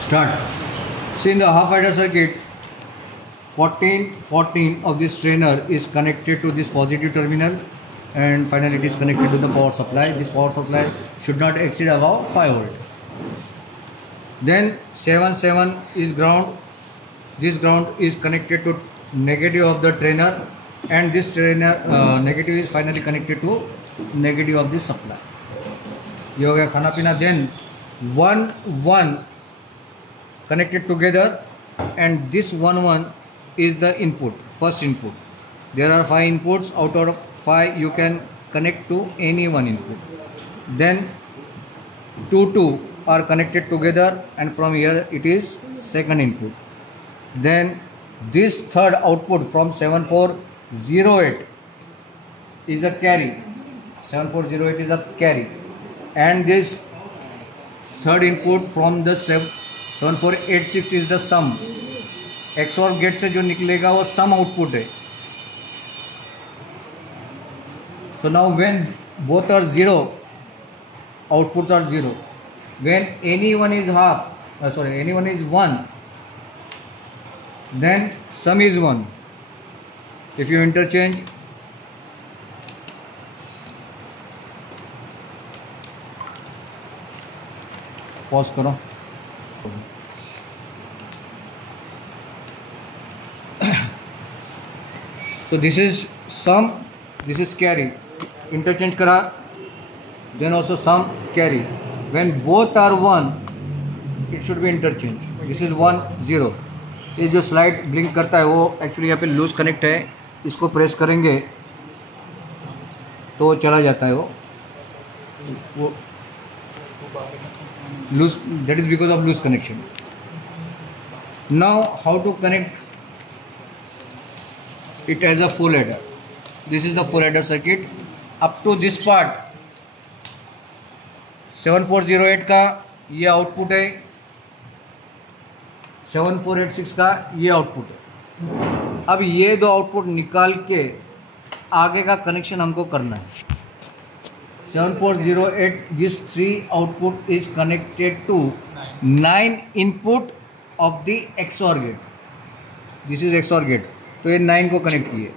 Start. See, in the half adder circuit, 14 of this strainer is connected to this positive terminal, and finally it is connected to the power supply. This power supply should not exceed above 5 volt. Then 7 is ground. This ground is connected to negative of the trainer, and this trainer negative is finally connected to negative of the supply. ये हो गया खाना पीना. Then 1 connected together, and this 1 is the input, first input. There are 5 inputs. Out of 5 you can connect to any one input. Then 2 are connected together, and from here it is second input. Then this third output from 7408 is a carry. 7408 is a carry, and this third input from the 7486 is the sum. XOR gate से जो निकलेगा वो sum output है. So now when both are 0, outputs are 0. When anyone is anyone is 1, then sum is 1. If you interchange, pause करो. So this is sum, this is carry. Interchange करा, then also sum, carry. When both are 1, it should be interchange. This is 1 0. ये जो slide blink करता है वो actually यहाँ पे loose connect है. इसको प्रेस करेंगे तो चला जाता है वो loose. That is because of loose connection. Now how to connect it as a full adder. This is the full adder circuit. Up to this part 7408 का ये आउटपुट है, 7486 का ये आउटपुट है. अब ये दो आउटपुट निकाल के आगे का कनेक्शन हमको करना है. 7408, this 3 output is connected to 9 input of the XOR gate. This is XOR gate. तो ये 9 को कनेक्ट किए.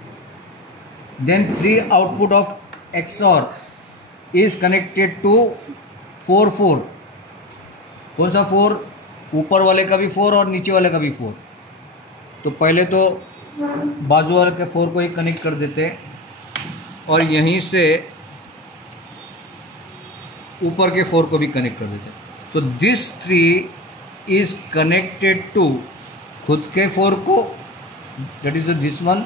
Then 3 output of XOR is connected to 4. कौन सा 4? ऊपर वाले का भी 4 और नीचे वाले का भी 4. तो पहले तो बाजू वाले के 4 को ही कनेक्ट कर देते और यहीं से ऊपर के 4 को भी कनेक्ट कर देते. So this 3 is connected to खुद के 4 को, दैट इज दिस वन,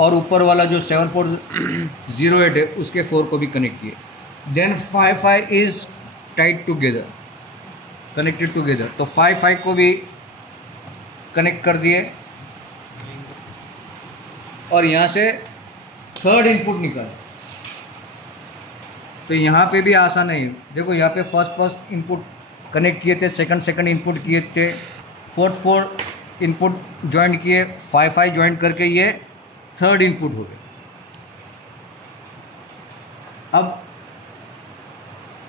और ऊपर वाला जो 7408 है उसके 4 को भी कनेक्ट किए. Then 5 is tied together, connected together. तो 5 को भी कनेक्ट कर दिए और यहाँ से थर्ड इनपुट निकाला. तो यहाँ पे भी आसान है. देखो यहाँ पे फर्स्ट इनपुट कनेक्ट किए थे, सेकंड इनपुट किए थे, फोर्थ इनपुट ज्वाइन किए, 5 ज्वाइन करके ये थर्ड इनपुट हो गए. अब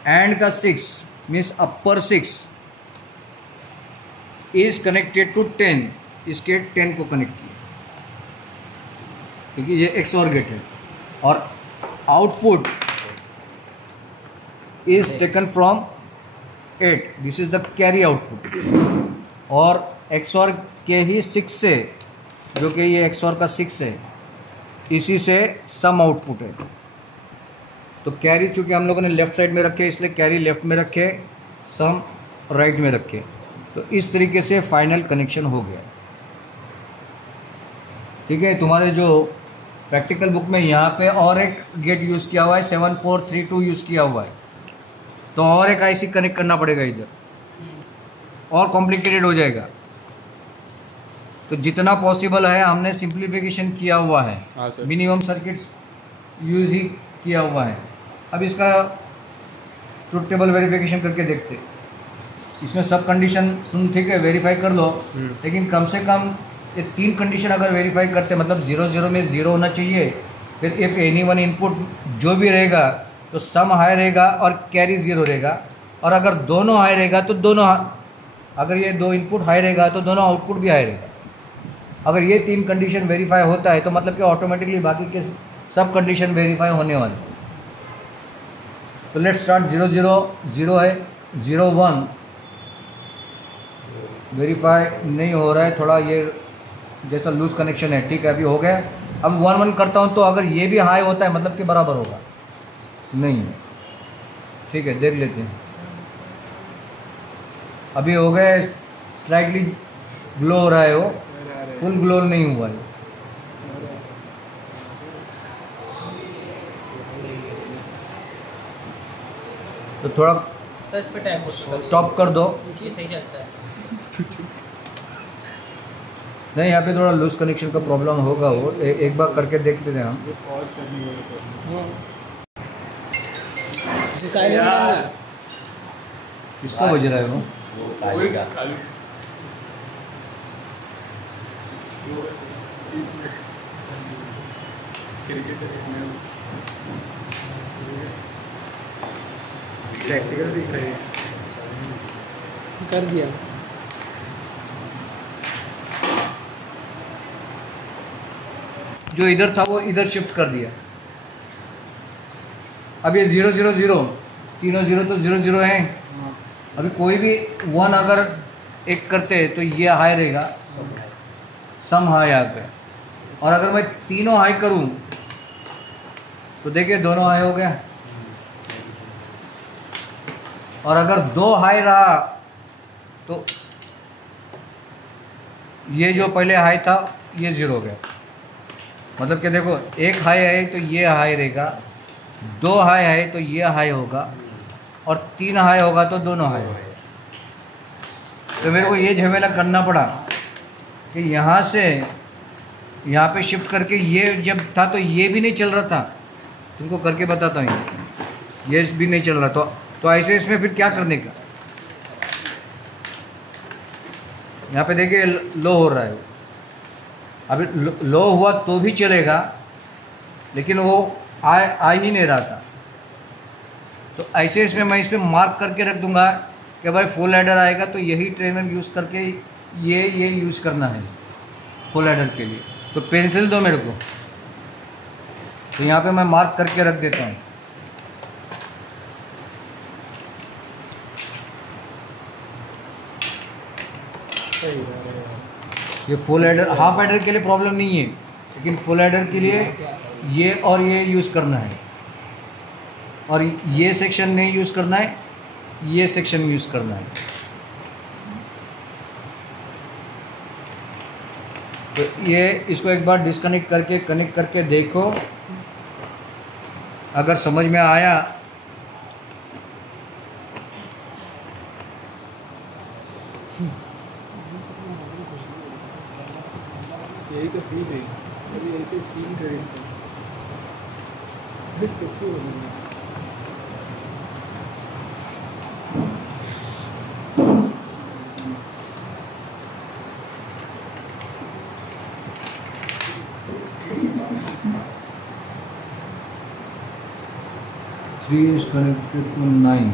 एंड का 6 means upper 6 is connected to 10. इसके 10 को कनेक्ट किया क्योंकि ये XOR गेट है. और output is taken from 8. This is the carry output. और XOR के ही 6 से, जो कि ये XOR का 6 है, इसी से सम आउटपुट है. तो कैरी चूँकि हम लोगों ने लेफ़्ट साइड में रखे इसलिए कैरी लेफ़्ट में रखे, सम राइट में रखे. तो इस तरीके से फाइनल कनेक्शन हो गया. ठीक है. तुम्हारे जो प्रैक्टिकल बुक में यहाँ पे और एक गेट यूज़ किया हुआ है, 7432 यूज़ किया हुआ है. तो और एक IC कनेक्ट करना पड़ेगा इधर, और कॉम्प्लिकेटेड हो जाएगा. तो जितना पॉसिबल है हमने सिंप्लीफिकेशन किया हुआ है. मिनिमम सर्किट्स यूज ही किया हुआ है. अब इसका ट्रुथ टेबल वेरिफिकेशन करके देखते. इसमें सब कंडीशन तुम ठीक है वेरीफाई कर लो, लेकिन कम से कम ये 3 कंडीशन अगर वेरीफाई करते, मतलब 0 में 0 होना चाहिए. फिर इफ़ एनी वन इनपुट जो भी रहेगा तो सम हाई रहेगा और कैरी 0 रहेगा. और अगर दोनों हाई रहेगा तो दोनों अगर ये दो इनपुट हाई रहेगा तो दोनों आउटपुट भी हाई रहेगा। अगर ये तीन कंडीशन वेरीफाई होता है तो मतलब कि ऑटोमेटिकली बाकी के सब कंडीशन वेरीफाई होने वाले। तो लेट स्टार्ट 0 0 0 है, 0 1 वेरीफाई नहीं हो रहा है, थोड़ा ये जैसा लूज कनेक्शन है। ठीक है, अभी हो गया। अब 1 1 करता हूँ तो अगर ये भी हाई होता है मतलब कि बराबर होगा, नहीं। ठीक है, देख लेते हैं। अभी हो गए, स्लाइटली ग्लो हो रहा है, वो फुल ग्लो नहीं हुआ है। तो थोड़ा इस पे टैग स्टॉप कर दो। ये सही चलता है। नहीं, यहाँ पे थोड़ा लूज कनेक्शन का प्रॉब्लम होगा। वो एक बार करके देख लेते हैं हम। किसका बज रहा है वो? प्रैक्टिकल सीख रहे हैं। कर दिया। जो इधर था वो इधर शिफ्ट कर दिया। अब ये 0 0 0 तीनों 0 तो 0 0 हैं। अभी कोई भी 1 अगर एक करते हैं तो ये हाई रहेगा, सम हाई आ गया। और अगर मैं तीनों हाई करूं तो देखिए दोनों हाई हो गया। और अगर 2 हाई रहा तो ये जो पहले हाई था ये 0 हो गया। मतलब कि देखो, एक हाई है तो ये हाई रहेगा, 2 हाई है तो ये हाई होगा, और 3 हाई होगा तो दोनों हाई होगा। तो मेरे को ये झमेला करना पड़ा कि यहाँ से यहाँ पे शिफ्ट करके, ये जब था तो ये भी नहीं चल रहा था। तुमको करके बताता हूँ, ये भी नहीं चल रहा। तो ऐसे इसमें फिर क्या करने का? यहाँ पे देखिए लो हो रहा है। अभी लो हुआ तो भी चलेगा, लेकिन वो आ ही नहीं रहा था। तो ऐसे इसमें मैं इस पर मार्क करके रख दूंगा कि भाई फुल एडर आएगा तो यही ट्रेनर यूज़ करके ये यूज़ करना है फुल एडर के लिए। तो पेंसिल दो मेरे को, तो यहाँ पे मैं मार्क करके रख देता हूँ। ये फुल एडर, हाफ एडर के लिए प्रॉब्लम नहीं है, लेकिन फुल एडर के लिए ये और ये यूज़ करना है, और ये सेक्शन नहीं यूज़ करना है, ये सेक्शन यूज़ करना है। तो ये इसको एक बार डिस्कनेक्ट करके कनेक्ट करके देखो, अगर समझ में आया यही तो फील है। अभी ऐसे फील करे इसमें सच्ची हो गई। Three is connected to 9.